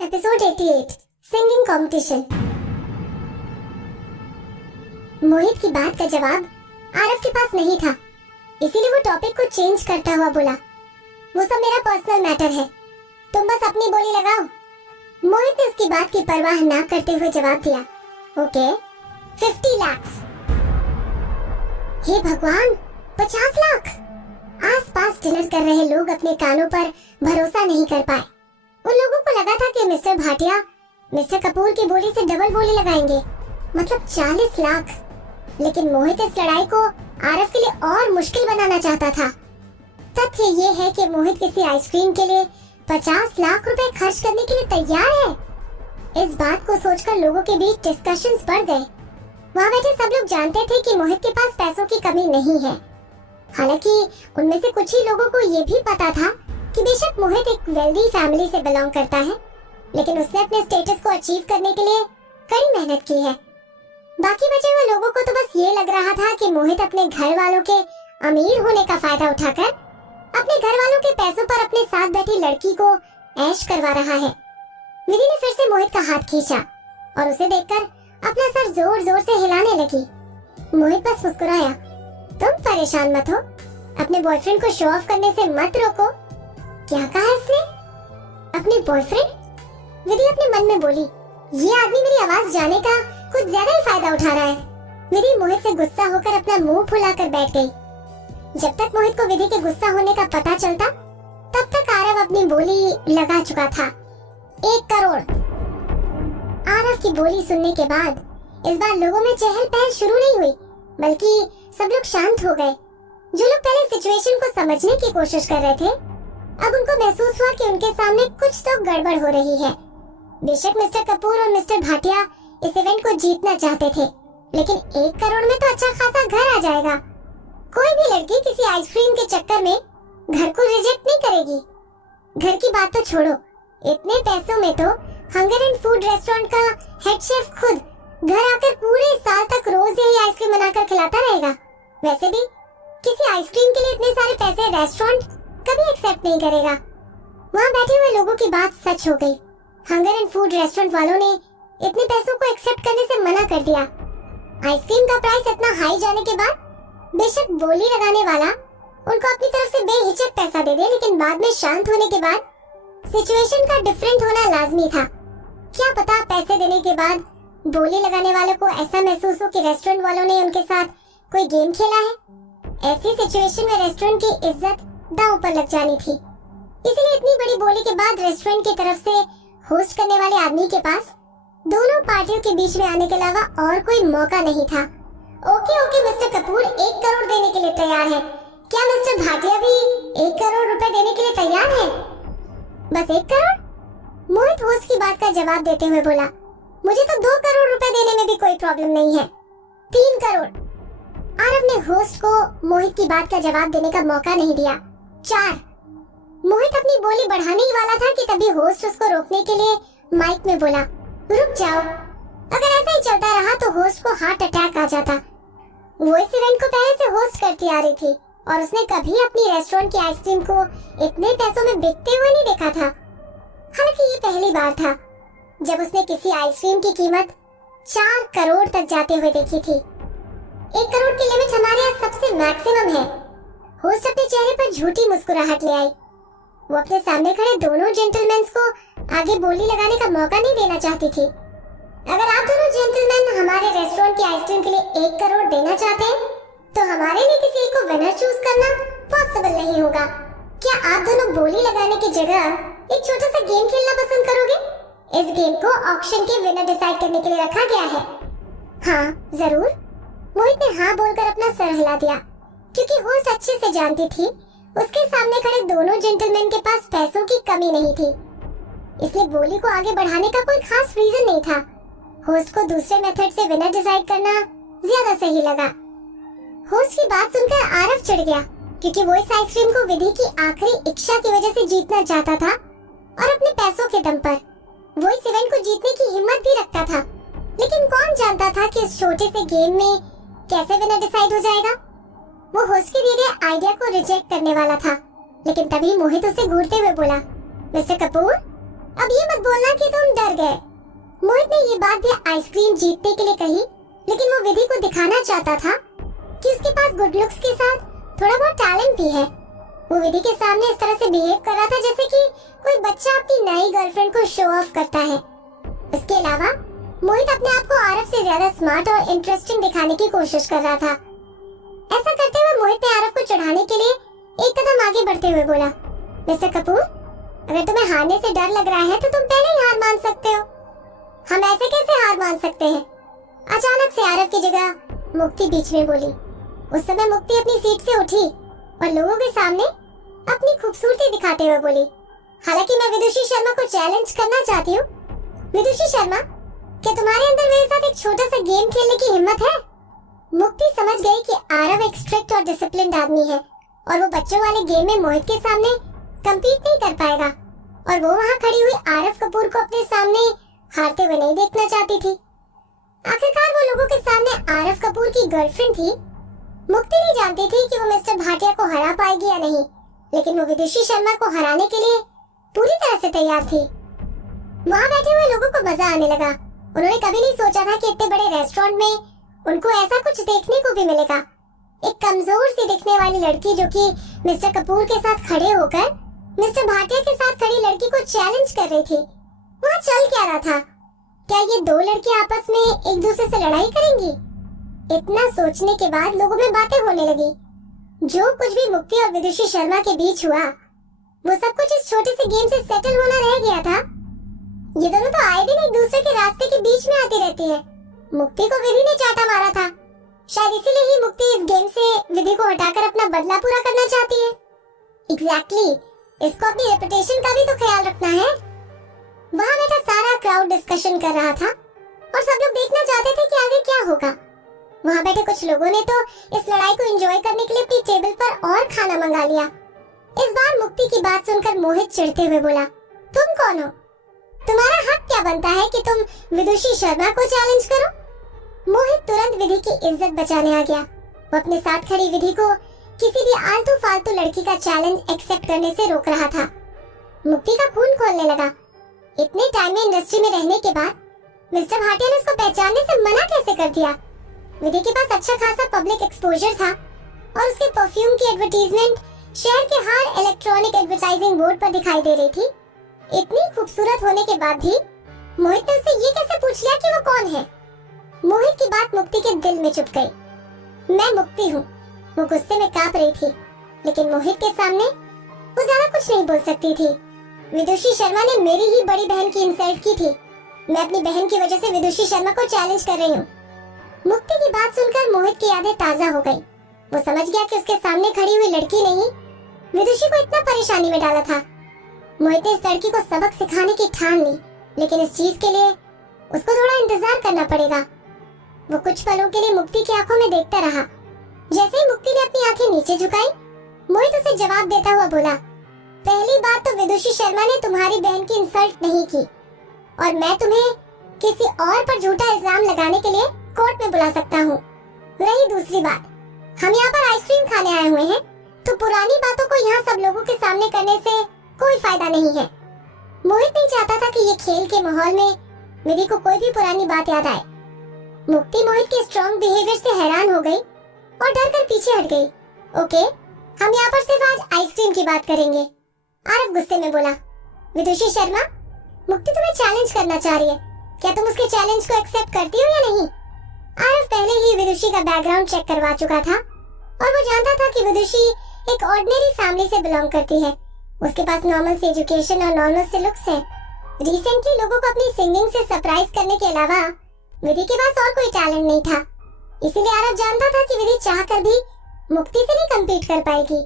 Episode 88 singing competition. मोहित की बात का जवाब आरव के पास नहीं था, इसीलिए वो टॉपिक को चेंज करता हुआ बोला, वो सब मेरा पर्सनल मैटर है, तुम बस अपनी बोली लगाओ। मोहित ने उसकी बात की परवाह ना करते हुए जवाब दिया, ओके 50 लाख। हे भगवान, 50 लाख! आसपास डिनर कर रहे लोग अपने कानों पर भरोसा नहीं कर पाए। उन लोगों को लगा था कि मिस्टर भाटिया मिस्टर कपूर की बोली से डबल बोली लगाएंगे, मतलब 40 लाख। लेकिन मोहित इस लड़ाई को आरव के लिए और मुश्किल बनाना चाहता था। तथ्य ये है कि मोहित किसी आइसक्रीम के लिए 50 लाख रुपए खर्च करने के लिए तैयार है। इस बात को सोचकर लोगों के बीच डिस्कशंस बढ़ गए। वहाँ बैठे सब लोग जानते थे कि मोहित के पास पैसों की कमी नहीं है। हालांकि उनमें से कुछ ही लोगों को ये भी पता था कि बेशक मोहित एक वेल्दी फैमिली से बिलोंग करता है, लेकिन उसने अपने स्टेटस को अचीव करने के लिए कड़ी मेहनत की है। बाकी बचे हुए लोगों को तो बस ये लग रहा था कि मोहित अपने घर वालों के अमीर होने का फायदा उठाकर अपने घर वालों के पैसों पर अपने साथ बैठी लड़की को ऐश करवा रहा है। विधि ने फिर से मोहित का हाथ खींचा और उसे देखकर अपना सर जोर जोर से हिलाने लगी। मोहित बस मुस्कुराया, तुम परेशान मत हो, अपने बॉयफ्रेंड को शो ऑफ करने से मत रोको। क्या कहा इसने? अपने बॉयफ्रेंड? विधि अपने मन में बोली, ये आदमी मेरी आवाज जाने का कुछ ज्यादा ही फायदा उठा रहा है। विधि मोहित से गुस्सा होकर अपना मुंह फुलाकर बैठ गई। जब तक मोहित को विधि के गुस्सा होने का पता चलता, तब तक आरव अपनी बोली लगा चुका था। 1 करोड़। आरव की बोली सुनने के बाद इस बार लोगों में चहल पहल शुरू नहीं हुई, बल्कि सब लोग शांत हो गए। जो लोग पहले सिचुएशन को समझने की कोशिश कर रहे थे, अब उनको महसूस हुआ कि उनके सामने कुछ तो गड़बड़ हो रही है। बेशक मिस्टर कपूर और मिस्टर भाटिया इस इवेंट को जीतना चाहते थे, लेकिन 1 करोड़ में तो अच्छा खासा घर आ जाएगा। कोई भी लड़की किसी आइसक्रीम के चक्कर में घर को रिजेक्ट नहीं करेगी। घर की बात तो छोड़ो, इतने पैसों में तो हंगर एंड फूड रेस्टोरेंट का हेड शेफ खुद घर आकर पूरे साल तक रोज यही आइसक्रीम बनाकर खिलाता रहेगा। वैसे भी किसी आइसक्रीम के लिए इतने सारे पैसे रेस्टोरेंट कभी एक्सेप्ट नहीं करेगा। वहाँ बैठे हुए लोगों की बात सच हो गई। हंगर एंड फूड रेस्टोरेंट वालों ने इतने पैसों को एक्सेप्ट करने से मना कर दिया। आइसक्रीम का प्राइस इतना हाई जाने के बाद बेशक बोली लगाने वाला उनको अपनी तरफ से बेहिचक पैसा दे दे, लेकिन बाद में शांत होने के बाद सिचुएशन का डिफरेंट होना लाजमी था। क्या पता पैसे देने के बाद बोली लगाने वालों को ऐसा महसूस हो कि रेस्टोरेंट वालों ने उनके साथ कोई गेम खेला है। ऐसी सिचुएशन में रेस्टोरेंट की इज्जत दांव पर लग जानी थी। इसलिए इतनी बड़ी बोली के बाद रेस्टोरेंट की तरफ से होस्ट करने वाले आदमी के पास दोनों पार्टियों के बीच में आने के अलावा और कोई मौका नहीं था। ओके मिस्टर कपूर 1 करोड़ देने के लिए तैयार है। क्या मिस्टर भाटिया भी 1 करोड़ रुपए देने के लिए तैयार है? बस 1 करोड़? मोहित होस्ट की बात का जवाब देते हुए बोला, मुझे तो 2 करोड़ रुपए देने में भी कोई प्रॉब्लम नहीं है। 3 करोड़। आरव ने होस्ट को मोहित की बात का जवाब देने का मौका नहीं दिया। 4। मोहित अपनी बोली बढ़ाने ही वाला था कि तभी होस्ट उसको रोकने के लिए माइक में बोला, रुक जाओ। अगर ऐसा ही चलता रहा तो होस्ट को हार्ट अटैक आ जाता। वो इस इवेंट को पहले से होस्ट करती आ रही थी और उसने कभी अपनी रेस्टोरेंट की आइसक्रीम को इतने पैसों में बिकते हुए नहीं देखा था। हालांकि ये पहली बार था जब उसने किसी आइसक्रीम की कीमत 4 करोड़ तक जाते हुए देखी थी। 1 करोड़ की लिमिट हमारे यहाँ सबसे मैक्सिमम है। होस्ट अपने चेहरे पर झूठी मुस्कुराहट ले आई। वो अपने सामने खड़े दोनों जेंटलमैन्स को आगे बोली लगाने का मौका नहीं देना चाहती थी। अगर आप दोनों जेंटलमैन हमारे रेस्टोरेंट की आइसक्रीम के लिए 1 करोड़ देना चाहते हैं, तो हमारे लिए किसी एक को विनर चूज करना पॉसिबल नहीं होगा। क्या आप दोनों बोली लगाने की जगह एक छोटा सा गेम खेलना पसंद करोगे? इस गेम को ऑक्शन के विनर डिसाइड करने के लिए रखा गया है। हाँ जरूर। मोहित ने हाँ बोलकर अपना सर हिला दिया, क्योंकि होस्ट अच्छे से जानती थी उसके सामने खड़े दोनों जेंटलमैन के पास पैसों की कमी नहीं थी, इसलिए बोली को आगे बढ़ाने का कोई खास रीजन नहीं था। होस्ट को दूसरे मेथड से विनर डिसाइड करना ज्यादा सही लगा। होस्ट की बात सुनकर आरव चिढ़ गया, क्योंकि वो इस आइसक्रीम को विधि की आखिरी इच्छा की वजह से जीतना चाहता था और अपने पैसों के दम पर वो इस इवेंट को जीतने की हिम्मत भी रखता था। लेकिन कौन जानता था कि इस छोटे से गेम में कैसे विनर डिसाइड हो जाएगा। वो होस्ट के दिए गए आइडिया को रिजेक्ट करने वाला था, लेकिन तभी मोहित उसे घूरते हुए बोला, मिस्टर कपूर अब ये मत बोलना कि तुम डर गए। मोहित ने ये बात भी आइसक्रीम जीतने के लिए कही, लेकिन वो विधि को दिखाना चाहता था कि उसके पास गुड लुक्स के साथ थोड़ा बहुत टैलेंट भी है। वो विधि के सामने इस तरह से बिहेव कर रहा था जैसे कि कोई बच्चा अपनी नई गर्लफ्रेंड को शो ऑफ करता है। इसके अलावा मोहित अपने आप को आरव से ज्यादा स्मार्ट और इंटरेस्टिंग दिखाने की कोशिश कर रहा था। ऐसा करते हुए मोहित ने आरव को चढ़ाने के लिए एक कदम आगे बढ़ते हुए बोला, मिस्टर कपूर, अगर तुम्हें हारने से डर लग रहा है तो तुम पहले ही हार मान सकते हो। हम ऐसे कैसे हार मान सकते हैं? अचानक से आरव की जगह मुक्ति बीच में बोली। उस समय मुक्ति अपनी सीट से उठी और लोगों के सामने अपनी खूबसूरती दिखाते हुए बोली, हालांकि मैं विदुषी शर्मा को चैलेंज करना चाहती हूँ। विदुषी शर्मा, क्या तुम्हारे अंदर मेरे साथ एक छोटा सा गेम खेलने की हिम्मत है? मुक्ति समझ गई कि आरव एक स्ट्रिक्ट और डिसिप्लिन्ड आदमी है और वो बच्चों वाले गेम में मोहित के सामने कम्पीट नहीं कर पाएगा, और वो वहाँ खड़ी हुई आरव कपूर को अपने सामने हारते हुए नहीं देखना चाहती थी। आखिरकार वो लोगों के सामने आरव कपूर की गर्लफ्रेंड थी। मुक्ति नहीं जानती थी कि वो मिस्टर भाटिया को हरा पाएगी या नहीं, लेकिन वो विदुषी शर्मा को हराने के लिए पूरी तरह से तैयार थी। वहाँ बैठे हुए लोगों को मजा आने लगा। उन्होंने कभी नहीं सोचा था कि इतने बड़े रेस्टोरेंट में उनको ऐसा कुछ देखने को भी मिलेगा। एक कमजोर सी दिखने वाली लड़की जो कि मिस्टर कपूर के साथ खड़े होकर मिस्टर भाटिया के साथ खड़ी लड़की को चैलेंज कर रही थी। वहाँ चल क्या रहा था? क्या ये दो लड़कियां आपस में एक दूसरे से लड़ाई करेंगी? इतना सोचने के बाद लोगों में बातें होने लगी। जो कुछ भी मुक्ति और विदुषी शर्मा के बीच हुआ, वो सब कुछ इस छोटे से गेम से सेटल होना रह गया था। ये दोनों तो आए दिन एक दूसरे के रास्ते के बीच में आती रहती है। मुक्ति को विधि ने चाटा मारा था, शायद इसीलिए ही मुक्ति इस गेम से विधि को हटाकर अपना बदला पूरा करना चाहती है। एग्जैक्टली, इसको अपनी रेपुटेशन का भी तो ख्याल रखना है। वहाँ बैठा सारा क्राउड डिस्कशन कर रहा था और सब लोग देखना चाहते थे कि आगे क्या होगा। वहाँ बैठे कुछ लोगों ने तो इस लड़ाई को एंजॉय करने के लिए अपनी टेबल पर और खाना मंगा लिया। इस बार मुक्ति की बात सुनकर मोहित चिढ़ते हुए बोला, तुम कौन हो? तुम्हारा हक क्या बनता है कि तुम विदुषी शर्मा को चैलेंज करो? मोहित तुरंत विधि की इज्जत बचाने आ गया। वो अपने साथ खड़ी विधि को किसी भी आलतू फालतू लड़की का चैलेंज एक्सेप्ट करने से रोक रहा था। मुक्ति का खून खोलने लगा। इतने टाइम में इंडस्ट्री में रहने के बाद मिस्टर भाटिया ने उसको पहचानने से मना कैसे कर दिया? विधि के पास अच्छा खासा पब्लिक एक्सपोजर था और उसके परफ्यूम की एडवर्टाइजमेंट शहर के हर इलेक्ट्रॉनिक एडवर्टाइजिंग बोर्ड पर दिखाई दे रही थी। इतनी खूबसूरत होने के बाद भी मोहित ने उससे ये कैसे पूछ लिया कि वो कौन है? मोहित की बात मुक्ति के दिल में चुभ गई। मैं मुक्ति हूँ। वो गुस्से में कांप रही थी, लेकिन मोहित के सामने वो ज्यादा कुछ नहीं बोल सकती थी। विदुषी शर्मा ने मेरी ही बड़ी बहन की इंसल्ट की थी। मैं अपनी बहन की वजह से विदुषी शर्मा को चैलेंज कर रही हूँ। मुक्ति की बात सुनकर मोहित की यादें ताजा हो गई। वो समझ गया कि उसके सामने खड़ी हुई लड़की ने ही विदुषी को इतना परेशानी में डाला था। मोहित ने इस लड़की को सबक सिखाने की ठान ली, लेकिन इस चीज के लिए उसको थोड़ा इंतजार करना पड़ेगा। वो कुछ पलों के लिए मुक्ति की आंखों में देखता रहा। जैसे ही मुक्ति ने अपनी आंखें नीचे झुकाई, मोहित उसे जवाब देता हुआ बोला, पहली बात तो विदुषी शर्मा ने तुम्हारी बहन की इंसल्ट नहीं की और मैं तुम्हें किसी और पर झूठा इल्जाम लगाने के लिए कोर्ट में बुला सकता हूँ। रही दूसरी बात, हम यहाँ पर आइसक्रीम खाने आए हुए हैं, तो पुरानी बातों को यहाँ सब लोगों के सामने करने से कोई फायदा नहीं है। मोहित नहीं चाहता था कि ये खेल के माहौल में विधि को कोई भी पुरानी बात याद आए। मुक्ति मोहित के स्ट्रॉन्ग बिहेवियर से हैरान हो गई और डर कर पीछे हट गई। ओके, हम यहाँ पर सिर्फ आज आइसक्रीम की बात करेंगे। आरव गुस्से में बोला, विदुषी शर्मा, मुक्ति तुम्हें चैलेंज करना चाह रही है, क्या तुम उसके चैलेंज को एक्सेप्ट करती हो या नहीं? आरव पहले ही विदुषी का बैकग्राउंड चेक करवा चुका था और वो जानता था कि विदुषी एक ऑर्डिनरी फैमिली से बिलोंग करती है। उसके पास नॉर्मल से एजुकेशन और नॉर्मल से लुक्स है। रिसेंटली लोगों को अपनी सिंगिंग से सरप्राइज करने के अलावा विधि के पास और कोई टैलेंट नहीं था। इसीलिए आरव जानता था कि विधि चाहकर भी मुक्ति से नहीं कम्पीट कर पाएगी।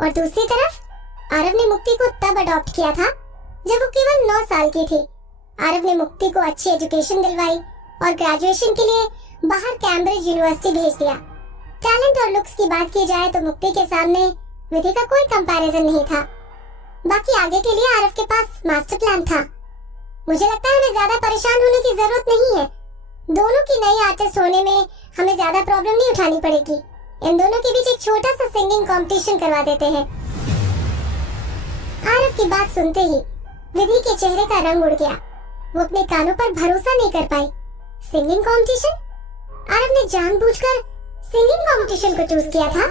और दूसरी तरफ आरव ने मुक्ति को तब अडॉप्ट किया था जब वो केवल 9 साल की थी। आरव ने मुक्ति को अच्छी एजुकेशन दिलवाई और ग्रेजुएशन के लिए बाहर कैम्ब्रिज यूनिवर्सिटी भेज दिया। टैलेंट और लुक्स की बात की जाए तो मुक्ति के सामने विधि का कोई कंपैरिजन नहीं था। बाकी आगे के लिए आरव के पास मास्टर प्लान था। मुझे लगता है हमें ज्यादा परेशान होने की जरूरत नहीं है। दोनों की नई आर्टिस्ट होने में हमें ज्यादा प्रॉब्लम नहीं उठानी पड़ेगी। इन दोनों के बीच एक छोटा सा सिंगिंग कंपटीशन करवा देते हैं। आरव की बात सुनते ही विधि के चेहरे का रंग उड़ गया। वो अपने कानों पर भरोसा नहीं कर पाई। Singing competition? आरव ने जानबूझकर सिंगिंग कंपटीशन को चूज किया था।